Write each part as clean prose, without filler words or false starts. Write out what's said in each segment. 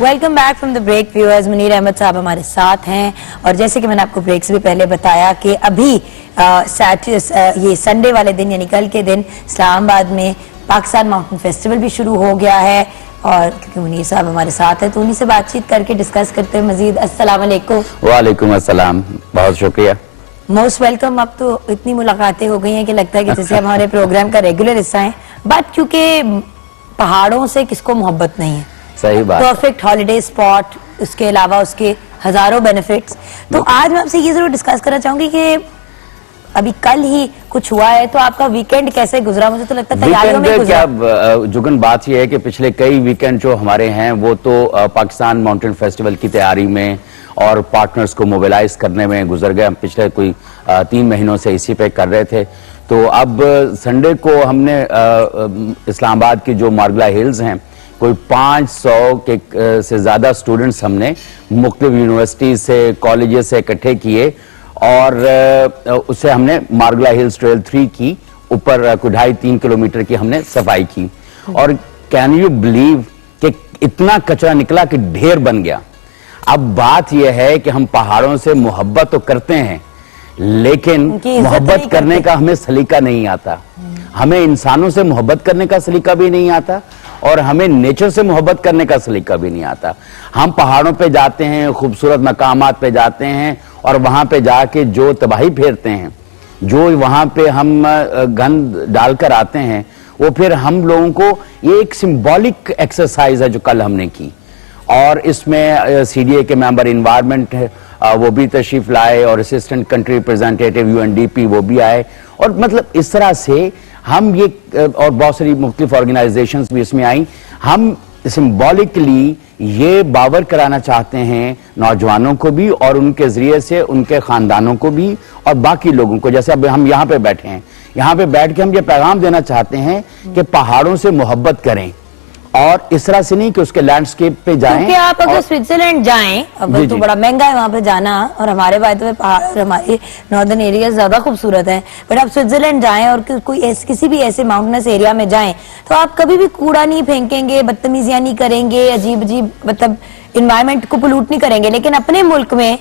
Welcome back from the break viewers. Munir Ahmad साहब हमारे साथ हैं और जैसे कि मैंने आपको ब्रेक से भी पहले बताया कि अभी ये संडे वाले दिन यानी कल के दिन इस्लामाबाद में पाकिस्तान माउंटेन फेस्टिवल भी शुरू हो गया है और क्योंकि मुनीर साहब हमारे साथ हैं तो उन्हीं से बातचीत करके डिस्कस करते हैं मजीद। अस्सलाम वालेकुम। वालेकुम अस्सलाम, बहुत शुक्रिया। Most welcome. अब तो इतनी मुलाकातें हो गई हैं कि लगता है कि जैसे हमारे प्रोग्राम का रेगुलर हिस्सा है, बट क्योंकि पहाड़ों से किसको मोहब्बत नहीं है। सही बात। परफेक्ट हॉलिडे स्पॉट, उसके अलावा उसके हजारों बेनिफिट्स। तो आज मैं आपसे ये जरूर डिस्कस करना चाहूंगी कि अभी कल ही कुछ हुआ है तो आपका वीकेंड कैसे गुजरा। मुझे तो लगता है तैयारियों में गुजरा। क्या जुगन, बात यह है कि पिछले कई वीकेंड जो हमारे हैं वो तो पाकिस्तान माउंटेन फेस्टिवल की तैयारी में और पार्टनर्स को मोबिलाइज करने में गुजर गए। हम पिछले कोई 3 महीनों से इसी पे कर रहे थे। तो अब संडे को हमने इस्लामाबाद की जो मार्गला हिल्स हैं, कोई 500 के से ज्यादा स्टूडेंट्स हमने मुख्तलिफ यूनिवर्सिटी से, कॉलेजेस से इकट्ठे किए और उससे हमने मार्गला हिल्स ट्रेल 3 की ऊपर 2.5-3 किलोमीटर की हमने सफाई की। और कैन यू बिलीव कि इतना कचरा निकला कि ढेर बन गया। अब बात यह है कि हम पहाड़ों से मोहब्बत तो करते हैं लेकिन मोहब्बत करने का हमें सलीका नहीं आता। हमें इंसानों से मोहब्बत करने का सलीका भी नहीं आता और हमें नेचर से मोहब्बत करने का सलीका भी नहीं आता। हम पहाड़ों पे जाते हैं, खूबसूरत मकामात पे जाते हैं और वहां पे जाके जो तबाही फेरते हैं, जो वहां पे हम गंद डालकर आते हैं, वो फिर हम लोगों को ये एक सिंबॉलिक एक्सरसाइज है जो कल हमने की। और इसमें सीडीए के मेंबर इन्वायरमेंट वो भी तशरीफ लाए और असिस्टेंट कंट्री रिप्रेजेंटेटिव यूएनडीपी वो भी आए। और मतलब इस तरह से हम ये और बहुत सारी मुख्तलिफ ऑर्गेनाइजेशंस भी इसमें आई। हम सिंबॉलिकली ये बावर कराना चाहते हैं नौजवानों को भी और उनके जरिए से उनके खानदानों को भी और बाकी लोगों को। जैसे अब हम यहाँ पे बैठे हैं, यहाँ पे बैठ के हम ये पैगाम देना चाहते हैं कि पहाड़ों से मोहब्बत करें और इस तरह से नहीं कि उसके लैंडस्केप पे जाएं। क्योंकि आप अगर स्विट्जरलैंड जाएं, अब तो बड़ा महंगा है वहां पे जाना और हमारे बात में पहाड़, हमारे नॉर्दर्न एरिया ज्यादा खूबसूरत है, बट आप स्विट्जरलैंड जाएं और कोई किसी भी ऐसे माउंटेनस एरिया में जाएं तो आप कभी भी कूड़ा नहीं फेंकेंगे, बदतमीजियां नहीं करेंगे, अजीब अजीब मतलब इन्वायरमेंट को पोल्यूट नहीं करेंगे। लेकिन अपने मुल्क में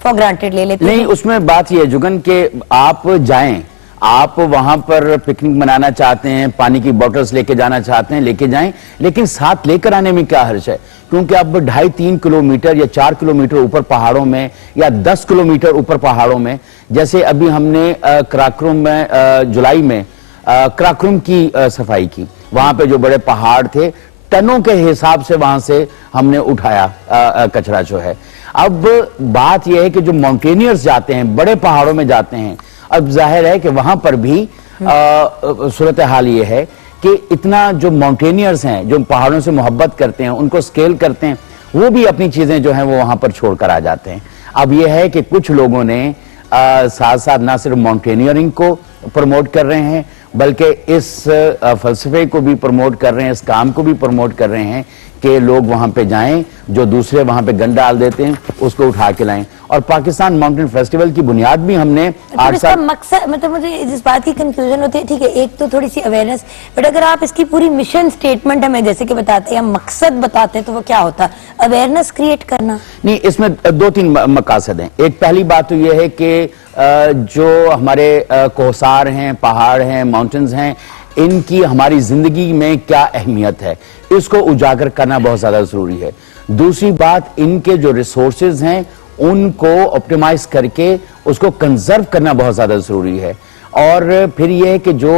फॉर ग्रांटेड ले लेते हैं। नहीं, उसमें बात यह जुगन के आप जाएं, आप वहां पर पिकनिक मनाना चाहते हैं, पानी की बोतल्स लेके जाना चाहते हैं, लेके जाएं, लेकिन साथ लेकर आने में क्या हर्ज है। क्योंकि अब 2.5-3 किलोमीटर या 4 किलोमीटर ऊपर पहाड़ों में या 10 किलोमीटर ऊपर पहाड़ों में, जैसे अभी हमने कराक्रम में जुलाई में कराक्रम की सफाई की। वहां पे जो बड़े पहाड़ थे, टनों के हिसाब से वहां से हमने उठाया कचरा जो है। अब बात यह है कि जो माउंटेनियर्स जाते हैं, बड़े पहाड़ों में जाते हैं, अब जाहिर है कि वहां पर भी सूरत हाल ये है कि इतना जो माउंटेनियर्स हैं, जो पहाड़ों से मोहब्बत करते हैं, उनको स्केल करते हैं, वो भी अपनी चीजें जो हैं वो वहां पर छोड़कर आ जाते हैं। अब ये है कि कुछ लोगों ने साथ साथ ना सिर्फ माउंटेनियरिंग को प्रमोट कर रहे हैं बल्कि इस फलसफे को भी प्रमोट कर रहे हैं, इस काम को भी प्रमोट कर रहे हैं कि लोग वहां पे जाएं, जो दूसरे वहां पे गंद डाल देते हैं उसको उठा के लाएं। और पाकिस्तान माउंटेन फेस्टिवल की बुनियाद भी हमने 8 साल मकसद, मतलब मुझे जिस बात की कंफ्यूजन होती है, ठीक है, एक तो थोड़ी सी अवेयरनेस, बट अगर आप इसकी पूरी मिशन स्टेटमेंट हमें जैसे कि बताते हैं, मकसद बताते हैं, तो वो क्या होता है? अवेयरनेस क्रिएट करना। नहीं, इसमें 2-3 मकासद हैं। एक पहली बात तो ये है कि जो हमारे कोहसार हैं, पहाड़ हैं, माउंटेन्स हैं, इनकी हमारी जिंदगी में क्या अहमियत है, इसको उजागर करना बहुत ज्यादा जरूरी है। दूसरी बात, इनके जो रिसोर्सेज हैं उनको ऑप्टिमाइज करके उसको कंजर्व करना बहुत ज्यादा जरूरी है। और फिर यह है कि जो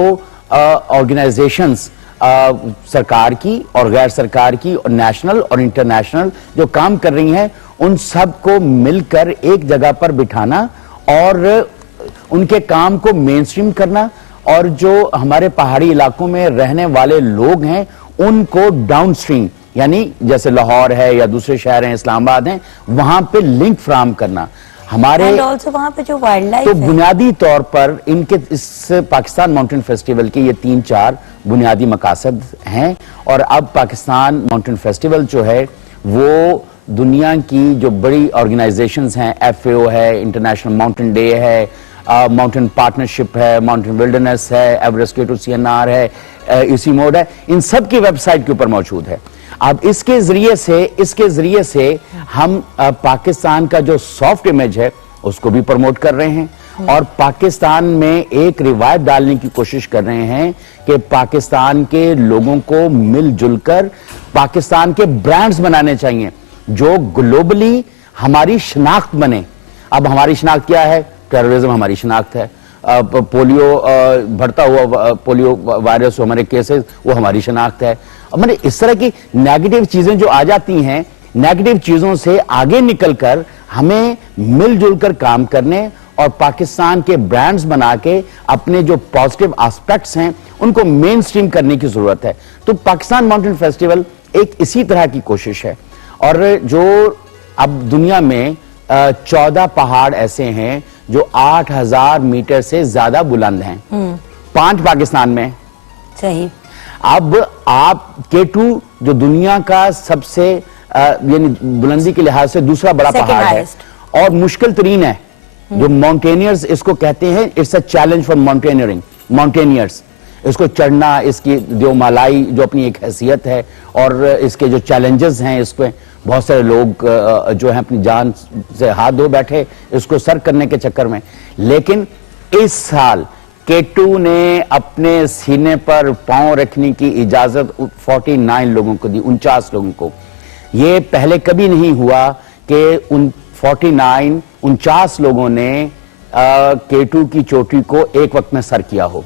ऑर्गेनाइजेशंस सरकार की और गैर सरकार की और नेशनल और इंटरनेशनल जो काम कर रही हैं, उन सबको मिलकर एक जगह पर बिठाना और उनके काम को मेन स्ट्रीम करना और जो हमारे पहाड़ी इलाकों में रहने वाले लोग हैं उनको डाउन स्ट्रीम, यानी जैसे लाहौर है या दूसरे शहर हैं, इस्लामाबाद हैं, वहां पे लिंक फ्राहम करना। हमारे वहां पे जो वाइल्ड लाइफ तो बुनियादी तौर पर इनके इस पाकिस्तान माउंटेन फेस्टिवल के ये 3-4 बुनियादी मकासद हैं। और अब पाकिस्तान माउंटेन फेस्टिवल जो है वो दुनिया की जो बड़ी ऑर्गेनाइजेशंस हैं, FAO है, इंटरनेशनल माउंटेन डे है, माउंटेन पार्टनरशिप है, माउंटेन विल्डरनेस है, एवरेस्ट K2 CNR है, इसी मोड है, इन सब की वेबसाइट के ऊपर मौजूद है। अब इसके जरिए से हम पाकिस्तान का जो सॉफ्ट इमेज है उसको भी प्रमोट कर रहे हैं और पाकिस्तान में एक रिवायत डालने की कोशिश कर रहे हैं कि पाकिस्तान के लोगों को मिलजुल कर पाकिस्तान के ब्रांड्स बनाने चाहिए जो ग्लोबली हमारी शनाख्त बने। अब हमारी शनाख्त क्या है? टेररिज्म हमारी शनाख्त है, पोलियो बढ़ता हुआ पोलियो वायरस हमारे केसेस वो हमारी शनाख्त है। मैंने इस तरह की नेगेटिव चीजें जो आ जाती हैं, नेगेटिव चीजों से आगे निकलकर हमें मिलजुल कर काम करने और पाकिस्तान के ब्रांड्स बना के अपने जो पॉजिटिव एस्पेक्ट्स हैं उनको मेन स्ट्रीम करने की जरूरत है। तो पाकिस्तान माउंटेन फेस्टिवल एक इसी तरह की कोशिश है। और जो अब दुनिया में 14 पहाड़ ऐसे हैं जो 8000 मीटर से ज्यादा बुलंद हैं, 5 पाकिस्तान में। सही। अब आप K2 जो दुनिया का सबसे यानी बुलंदी के लिहाज से दूसरा बड़ा पहाड़ है और मुश्किल तरीन है, जो माउंटेनियर्स इसको कहते हैं, it's a challenge for mountaineers. इसको चढ़ना, इसकी देवमालाई जो अपनी एक हैसियत है और इसके जो चैलेंजेस हैं, इस पे बहुत सारे लोग जो हैं अपनी जान से हाथ धो बैठे इसको सर करने के चक्कर में। लेकिन इस साल K2 ने अपने सीने पर पांव रखने की इजाजत 49 लोगों को दी, 49 लोगों को। ये पहले कभी नहीं हुआ कि 49 लोगों ने K2 की चोटी को एक वक्त में सर किया हो।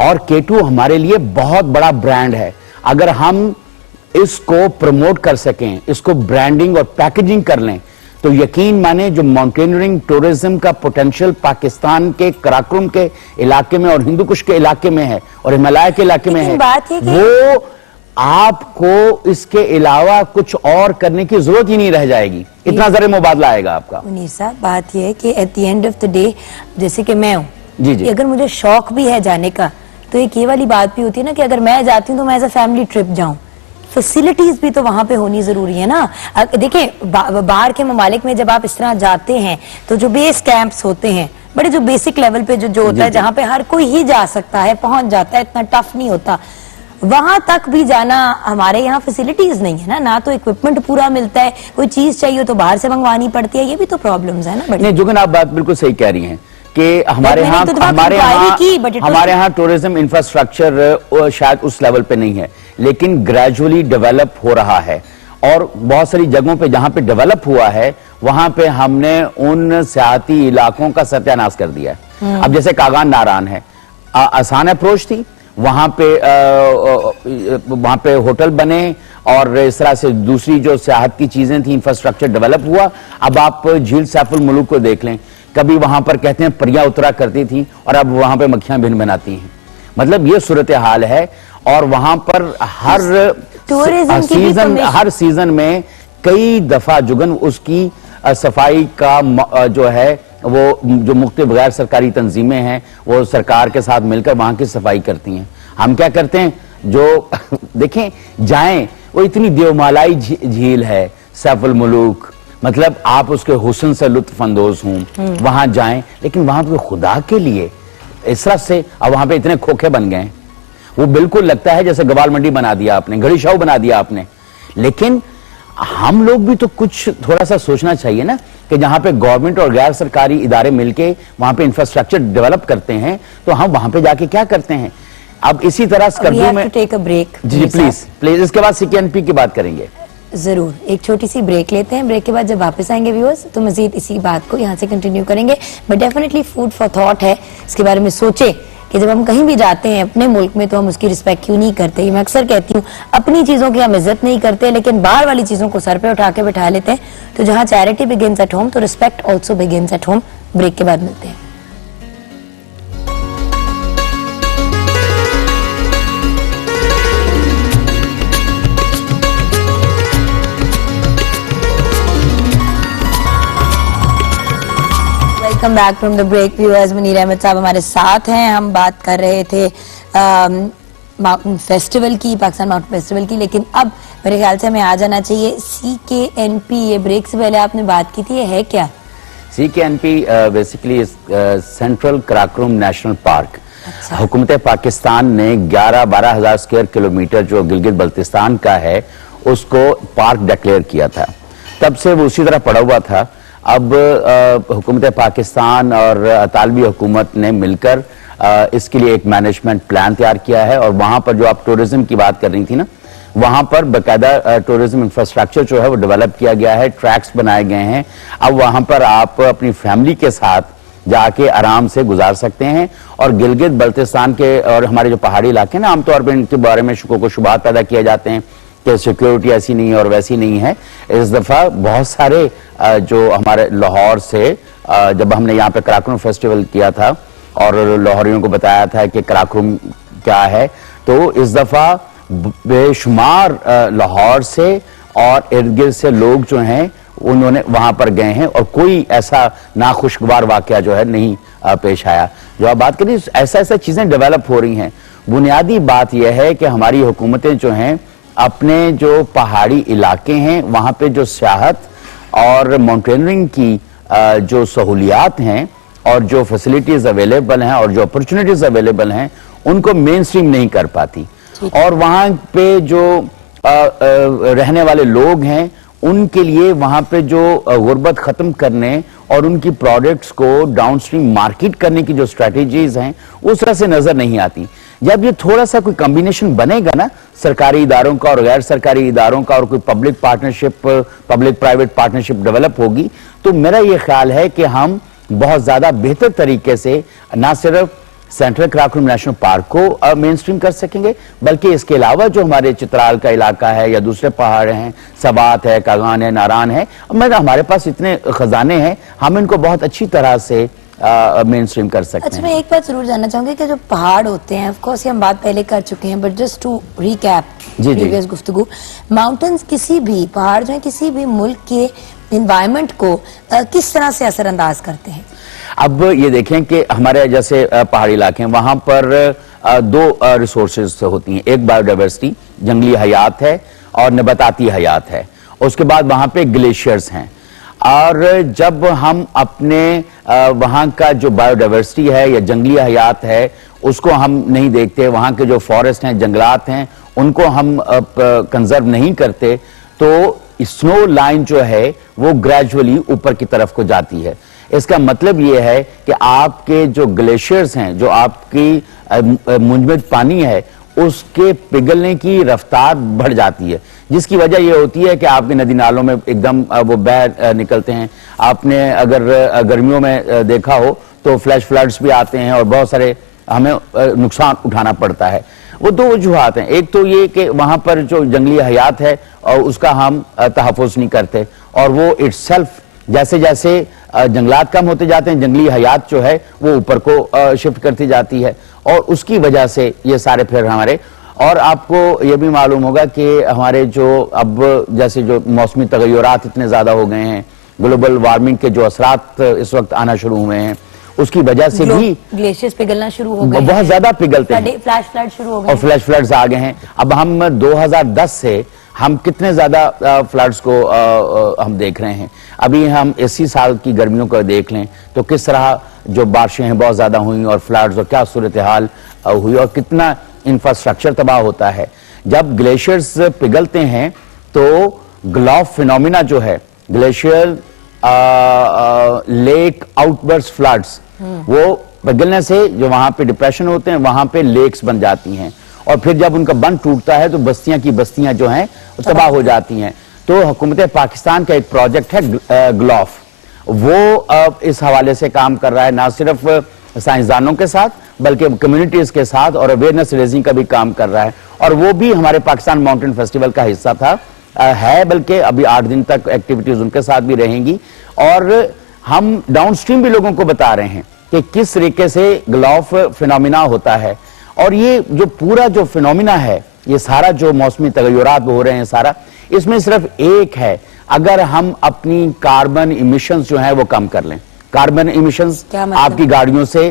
और K2 हमारे लिए बहुत बड़ा ब्रांड है। अगर हम इसको प्रमोट कर सकें, इसको ब्रांडिंग और पैकेजिंग कर लें, तो यकीन माने जो माउंटेनियरिंग टूरिज्म का पोटेंशियल पाकिस्तान के कराकुरम के इलाके में और हिंदू कुश के इलाके में है और हिमालय के इलाके में है, वो आपको इसके अलावा कुछ और करने की जरूरत ही नहीं रह जाएगी। इतना ज़रे मुबादला आएगा आपका। मुनीर साहब, बात यह है कि at the end of the day, जैसे कि मैं हूँ, जी, अगर मुझे शौक भी है जाने का, तो एक ये वाली बात भी होती है ना कि अगर मैं जाती हूँ तो मैं एज अ फैमिली ट्रिप जाऊं, फैसिलिटीज भी तो वहां पे होनी जरूरी है ना। देखिए, बाहर के ममालिक में जब आप इस तरह जाते हैं तो जो बेस कैंप्स होते हैं, बड़े जो बेसिक लेवल पे जो होता है, जहाँ पे हर कोई ही जा सकता है, पहुंच जाता है, इतना टफ नहीं होता, वहां तक भी जाना हमारे यहाँ फैसिलिटीज नहीं है ना तो इक्विपमेंट पूरा मिलता है, कोई चीज चाहिए तो बाहर से मंगवानी पड़ती है, ये भी तो प्रॉब्लम्स है ना। नहीं जुगन, आप बात बिल्कुल सही कह रही हैं कि हमारे यहाँ टूरिज्म इंफ्रास्ट्रक्चर शायद उस लेवल पे नहीं है, लेकिन ग्रेजुअली डेवलप हो रहा है और बहुत सारी जगहों पे जहां पे डेवलप हुआ है वहां पे हमने उन सियाहती इलाकों का सत्यानाश कर दिया है। अब जैसे कागान नारायण है, आसान अप्रोच थी, वहां पे होटल बने और इस तरह से दूसरी जो सियाहत की चीजें थी, इंफ्रास्ट्रक्चर डेवलप हुआ। अब आप झील सैफुल मुलूक को देख लें, कभी वहां पर कहते हैं परियां उतरा करती थी और अब वहां पे मक्खियां भिन बनाती हैं। मतलब ये सूरत हाल है और वहां पर हर सीजन में कई दफा जुगन उसकी सफाई का जो है वो जो मुख्तलिफ गैर सरकारी तंजीमें हैं वो सरकार के साथ मिलकर वहां की सफाई करती हैं। हम क्या करते हैं, जो देखें जाएं, वो इतनी देवमालाई झील है सैफुल मुलूक, मतलब आप उसके हुस्न से लुत्फ अंदोज हों, वहां जाएं, लेकिन वहां पे खुदा के लिए इस तरह से अब वहां पे इतने खोखे बन गए, वो बिल्कुल लगता है जैसे गवाल मंडी बना दिया आपने, घड़ी शाव बना दिया आपने। लेकिन हम लोग भी तो कुछ थोड़ा सा सोचना चाहिए ना कि जहां पे गवर्नमेंट और गैर सरकारी इदारे मिलके वहां पे इंफ्रास्ट्रक्चर डेवलप करते हैं तो हम वहां पे जाके क्या करते हैं। अब इसी तरह स्कर्दू में टेक अ ब्रेक। जी प्लीज, इसके बाद CKNP की बात करेंगे। जरूर, एक छोटी सी ब्रेक लेते हैं। ब्रेक के बाद जब वापस आएंगे व्यूअर्स तो मजीद इसी बात को यहाँ से कंटिन्यू करेंगे। But definitely food for thought है, इसके बारे में सोचे कि जब हम कहीं भी जाते हैं अपने मुल्क में तो हम उसकी रिस्पेक्ट क्यों नहीं करते। मैं अक्सर कहती हूँ अपनी चीजों की हम इज्जत नहीं करते, लेकिन बाहर वाली चीजों को सर पे उठा के बैठा लेते हैं। तो जहाँ चैरिटी बिगिंस एट होम, तो respect also begins at home. Break के बाद मिलते हैं। Welcome back from the break viewers. Munir Ahmad साहब हमारे साथ हैं। हम बात कर रहे थे माउंटेन फेस्टिवल की, पाकिस्तान माउंटेन फेस्टिवल की, लेकिन अब मेरे ख्याल से हमें आ जाना चाहिए CKNP। ये ब्रेक से पहले आपने बात की थी, ये है क्या? CKNP basically central Karakoram national park. अच्छा। हुकूमत पाकिस्तान ने 11-12 हजार स्क्वायर किलोमीटर जो गिलगित बल्तिस्तान का है उसको पार्क डिक्लेयर किया था। तब से वो उसी तरह पड़ा हुआ था। अब हुकूमत पाकिस्तान और अतालवी हुकूमत ने मिलकर इसके लिए एक मैनेजमेंट प्लान तैयार किया है, और वहां पर जो आप टूरिज्म की बात कर रही थी ना, वहां पर बाकायदा टूरिज्म इंफ्रास्ट्रक्चर जो है वो डेवलप किया गया है, ट्रैक्स बनाए गए हैं। अब वहां पर आप अपनी फैमिली के साथ जाके आराम से गुजार सकते हैं। और गिलगित बल्तिस्तान के और हमारे जो पहाड़ी इलाके ना, आमतौर पर इनके बारे में शुबात पैदा किए जाते हैं कि सिक्योरिटी ऐसी नहीं है और वैसी नहीं है। इस दफा बहुत सारे जो हमारे लाहौर से जब हमने यहाँ पे कराक्रम फेस्टिवल किया था और लाहौरियों को बताया था कि कराक्रम क्या है, तो इस दफा बेशुमार लाहौर से और इर्द गिर्द से लोग जो हैं उन्होंने वहां पर गए हैं, और कोई ऐसा नाखुशगवार वाकया जो है नहीं पेश आया। जो आप बात करें, ऐसा चीजें डेवलप हो रही हैं। बुनियादी बात यह है कि हमारी हुकूमतें जो हैं अपने जो पहाड़ी इलाके हैं वहां पे जो सियाहत और माउंटेनियरिंग की जो सहूलियात हैं और जो फैसिलिटीज अवेलेबल हैं और जो अपॉर्चुनिटीज अवेलेबल हैं उनको मेन स्ट्रीम नहीं कर पाती। और वहां पे जो रहने वाले लोग हैं उनके लिए वहां पे जो गुर्बत खत्म करने और उनकी प्रोडक्ट्स को डाउनस्ट्रीम मार्केट करने की जो स्ट्रेटेजीज हैं उस तरह से नजर नहीं आती। जब ये थोड़ा सा कोई कॉम्बिनेशन बनेगा ना सरकारी इदारों का और गैर सरकारी इदारों का, और कोई public partnership, public private partnership develop होगी, तो मेरा ये ख्याल है कि हम बहुत ज्यादा बेहतर तरीके से ना सिर्फ सेंट्रल कराक्रम नेशनल पार्क को मेन स्ट्रीम कर सकेंगे, बल्कि इसके अलावा जो हमारे चित्राल का इलाका है या दूसरे पहाड़ हैं, सबात है, कागान है, नारान है, हमारे पास इतने खजाने हैं, हम इनको बहुत अच्छी तरह से मेन स्ट्रीम कर सकते हैं। अच्छा, मैं एक बात जरूर जानना चाहूंगी कि जो पहाड़ होते हैं, ऑफ कोर्स हम बात पहले कर चुके हैं, but just to recap previous गुफ्तगू, माउंटेन्स किसी भी पहाड़ जो है किसी भी मुल्क के एनवायरनमेंट को किस तरह से असरअंदाज करते हैं? अब ये देखें कि हमारे जैसे पहाड़ी इलाके हैं वहां पर दो रिसोर्सेज होती हैं, एक बायोडाइवर्सिटी जंगली हयात है और नबाताती हयात है, उसके बाद वहां पे ग्लेशियर्स हैं। और जब हम अपने वहां का जो बायोडाइवर्सिटी है या जंगली हयात है उसको हम नहीं देखते, वहां के जो फॉरेस्ट हैं, जंगलात हैं, उनको हम कंजर्व नहीं करते, तो स्नो लाइन जो है वो ग्रेजुअली ऊपर की तरफ को जाती है। इसका मतलब ये है कि आपके जो ग्लेशियर्स हैं, जो आपकी मुंजमद पानी है, उसके पिघलने की रफ्तार बढ़ जाती है, जिसकी वजह यह होती है कि आपके नदी नालों में एकदम वो बह निकलते हैं। आपने अगर गर्मियों में देखा हो तो फ्लैश फ्लड्स भी आते हैं और बहुत सारे हमें नुकसान उठाना पड़ता है। वो दो वजूहात हैं, एक तो ये कि वहां पर जो जंगली हयात है और उसका हम तहफ़्फ़ुज़ नहीं करते, और वो इट्सेल्फ जैसे जैसे जंगलात कम होते जाते हैं, जंगली हयात जो है वो ऊपर को शिफ्ट करती जाती है, और उसकी वजह से ये सारे फिर हमारे। और आपको ये भी मालूम होगा कि हमारे जो अब जैसे जो मौसमी तगय्युरात इतने ज्यादा हो गए हैं, ग्लोबल वार्मिंग के जो असरात इस वक्त आना शुरू हुए हैं, उसकी वजह से भी ग्लेशियर्स पिघलना शुरू हो गए, बहुत ज्यादा पिघलते हैं, फ्लैश फ्लड शुरू हो गए और फ्लैश फ्लड्स आ गए हैं। अब हम 2010 से हम कितने ज्यादा फ्लड्स को हम देख रहे हैं। अभी हम इसी साल की गर्मियों को देख लें तो किस तरह जो बारिशें हैं बहुत ज्यादा हुई और फ्लड्स और क्या सूरत हाल हुई और कितना इंफ्रास्ट्रक्चर तबाह होता है। जब ग्लेशियर्स पिघलते हैं तो ग्लॉफ फिनोमिना जो है, ग्लेशियर लेक आउटबर्स्ट फ्लड्स, वो पिघलने से जो वहां पे डिप्रेशन होते हैं वहां पे लेक्स बन जाती हैं, और फिर जब उनका बंद टूटता है तो बस्तियां की बस्तियां जो हैं तबाह हो जाती हैं। तो हुकूमत पाकिस्तान का एक प्रोजेक्ट है ग्लॉफ, वो इस हवाले से काम कर रहा है, ना सिर्फ साइंसदानों के साथ बल्कि कम्युनिटीज के साथ, और अवेयरनेस रेजिंग का भी काम कर रहा है। और वो भी हमारे पाकिस्तान माउंटेन फेस्टिवल का हिस्सा था, है, बल्कि अभी 8 दिन तक एक्टिविटीज उनके साथ भी रहेंगी। और हम डाउनस्ट्रीम भी लोगों को बता रहे हैं कि किस तरीके से ग्लॉफ फिनोमिना होता है। और ये जो पूरा जो फिनोमिना है, ये सारा जो मौसमी तगय्युरात हो रहे हैं सारा, इसमें सिर्फ एक है, अगर हम अपनी कार्बन इमिशंस जो है वो कम कर लें। कार्बन इमिशंस आपकी गाड़ियों से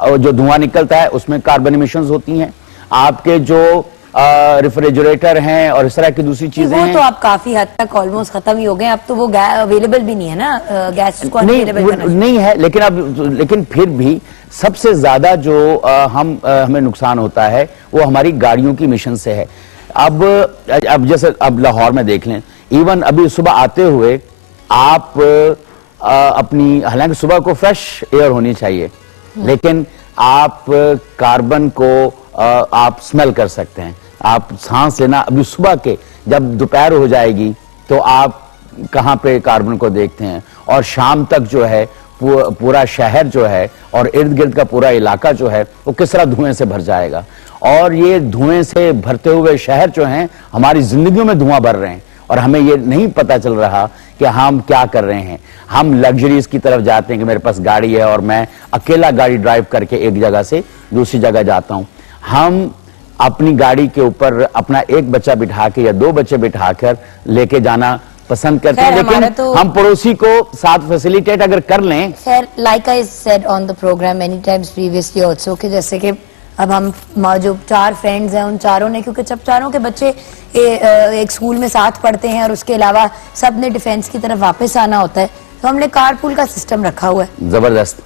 जो धुआं निकलता है उसमें कार्बन इमिशंस होती हैं, आपके जो रेफ्रिजरेटर हैं और इस तरह की दूसरी चीजें हैं, तो आप काफी हद तक ऑलमोस्ट खत्म ही हो गए, अब तो वो अवेलेबल भी नहीं है ना, गैस को नहीं है। लेकिन फिर भी सबसे ज्यादा जो हमें नुकसान होता है वो हमारी गाड़ियों की इमिशन से है। अब जैसे अब लाहौर में देख लें, इवन अभी सुबह आते हुए आप अपनी, हालांकि सुबह को फ्रेश एयर होनी चाहिए, लेकिन आप कार्बन को आप स्मेल कर सकते हैं, आप सांस लेना अभी सुबह के, जब दोपहर हो जाएगी तो आप कहां पे कार्बन को देखते हैं, और शाम तक जो है पूरा शहर जो है और इर्द गिर्द का पूरा इलाका जो है वो किस तरह धुएं से भर जाएगा। और ये धुएं से भरते हुए शहर जो हैं हमारी जिंदगियों में धुआं भर रहे हैं, और हमें ये नहीं पता चल रहा कि हम क्या कर रहे हैं। हम लग्जरीज की तरफ जाते हैं कि मेरे पास गाड़ी है और मैं अकेला गाड़ी ड्राइव करके एक जगह से दूसरी जगह जाता हूं। हम अपनी गाड़ी के ऊपर अपना एक बच्चा बिठा के या दो बच्चे बिठाकर लेके जाना पसंद करते हैं, लेकिन तो हम पड़ोसी को साथ फैसिलिटेट अगर कर लें। खैर, like I said on the programme many times previously also, कि जैसे कि अब हम जो 4 फ्रेंड्स हैं उन चारों ने, क्योंकि जब चारों के बच्चे एक स्कूल में साथ पढ़ते हैं और उसके अलावा सब ने डिफेंस की तरफ वापस आना होता है, तो हमने कारपूल का सिस्टम रखा हुआ है। जबरदस्त,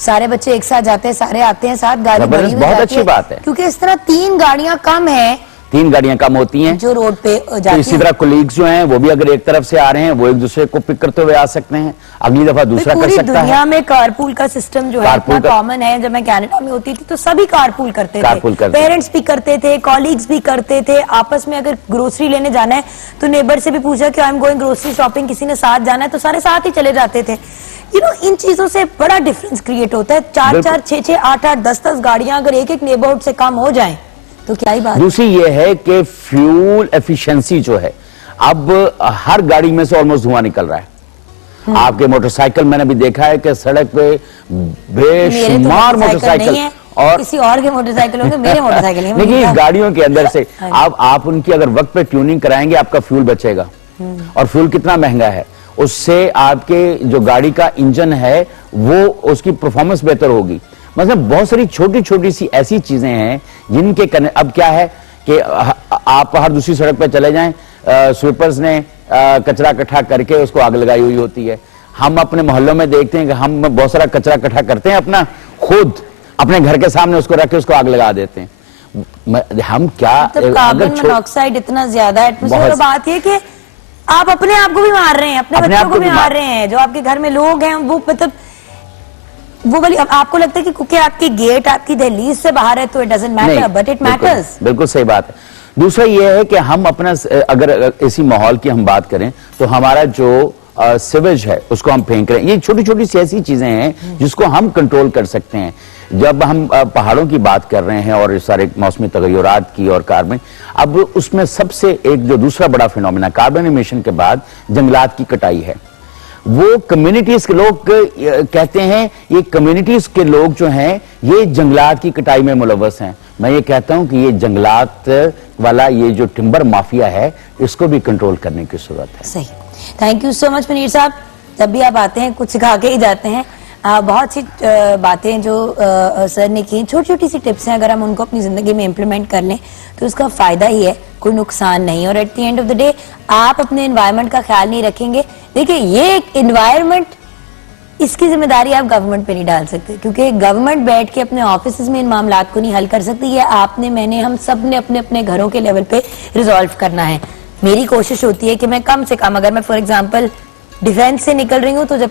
सारे बच्चे एक साथ जाते हैं, सारे आते हैं साथ, गाड़ी भरी हुई बहुत जाती अच्छी बात है, क्योंकि इस तरह 3 गाड़ियां कम हैं, 3 गाड़ियां कम होती हैं जो रोड पे तो जाती इसी हैं। तरह कोलीग्स जो हैं वो भी अगर एक तरफ से आ रहे हैं वो एक दूसरे को पिक करते हुए आ सकते हैं, अगली दफा दूसरा कर पूरी सकता दुनिया है। में कारपूल का सिस्टम जो है कारपूल इतना का- कॉमन है। जब मैं कनाडा में होती थी तो सभी कारपूल करते कारपूल थे, करते थे। पेरेंट्स भी करते थे, कॉलीग्स भी करते थे। आपस में अगर ग्रोसरी लेने जाना है तो नेबर से भी पूछा कि I am going grocery shopping, किसी ने साथ जाना है तो सारे साथ ही चले जाते थे। इन चीजों से बड़ा डिफरेंस क्रिएट होता है। 4-4, 6-6, 8-8, 10-10 गाड़ियां अगर एक नेबरहुड से कम हो जाएं तो क्या ही बात। दूसरी ये है कि फ्यूल एफिशिएंसी जो है, अब हर गाड़ी में से ऑलमोस्ट धुआं निकल रहा है। आपके मोटरसाइकिल मैंने भी देखा है कि सड़क पे बेशुमार मोटरसाइकिल, और किसी और के मोटरसाइकिल होंगे, मेरे मोटरसाइकिल है। देखिए गाड़ियों के अंदर से आप उनकी अगर वक्त पे ट्यूनिंग कराएंगे आपका फ्यूल बचेगा, और फ्यूल कितना महंगा है, उससे आपके जो गाड़ी का इंजन है वो उसकी परफॉर्मेंस बेहतर होगी। मतलब बहुत सारी छोटी छोटी सी ऐसी चीजें हैं जिनके अब क्या है कि आप हर दूसरी सड़क पर चले जाएं, स्वीपर्स ने कचरा इकट्ठा करके उसको आग लगाई हुई होती है। हम अपने मोहल्लों में देखते हैं कि हम बहुत सारा कचरा इकट्ठा करते हैं, अपना खुद अपने घर के सामने उसको रख के उसको आग लगा देते हैं। हम क्या कार्बन मोनोऑक्साइड इतना ज्यादा एटमॉस्फेयर, बात ये कि आप अपने आप को भी मार रहे हैं, अपने बच्चों को भी मार रहे हैं। जो आपके घर में लोग हैं वो मतलब वो वाली, आपको लगता है कि क्योंकि आपकी गेट आपकी दहलीज से बाहर है तो it doesn't matter, but it matters. बिल्कुल सही बात है। दूसरा ये है कि हम अपना, अगर इसी माहौल की हम बात करें तो हमारा जो सिवेज है उसको हम फेंक रहे हैं। ये छोटी छोटी सी ऐसी चीजें हैं जिसको हम कंट्रोल कर सकते हैं। जब हम पहाड़ों की बात कर रहे हैं और इस सारे मौसमी तगय्युरात की और कार्बन, अब उसमें सबसे एक जो दूसरा बड़ा फिनोमेना कार्बन इमिशन के बाद जंगलात की कटाई है। वो कम्युनिटीज के लोग कहते हैं, ये कम्युनिटीज के लोग जो हैं ये जंगलात की कटाई में मुलव्वस हैं। मैं ये कहता हूं कि ये जंगलात वाला ये जो टिम्बर माफिया है इसको भी कंट्रोल करने की जरूरत है। सही, thank you so much Munir साहब। जब भी आप आते हैं कुछ सिखा के ही जाते हैं। बहुत सी बातें जो सर ने की, छोटी छोटी सी टिप्स हैं, अगर हम उनको अपनी जिंदगी में इम्प्लीमेंट कर लें तो उसका फायदा ही है, कोई नुकसान नहीं। और at the end of the day आप अपने एनवायरनमेंट का ख्याल नहीं रखेंगे। देखिए ये एक एनवायरनमेंट, इसकी जिम्मेदारी आप गवर्नमेंट पे नहीं डाल सकते, क्योंकि गवर्नमेंट बैठ के अपने ऑफिस में इन मामलात को नहीं हल कर सकती। ये आपने, मैंने, हम सब ने अपने अपने घरों के लेवल पे रिजॉल्व करना है। मेरी कोशिश होती है कि मैं कम से कम, अगर मैं फॉर एग्जाम्पल डिफेंस से निकल रही हूँ तो जब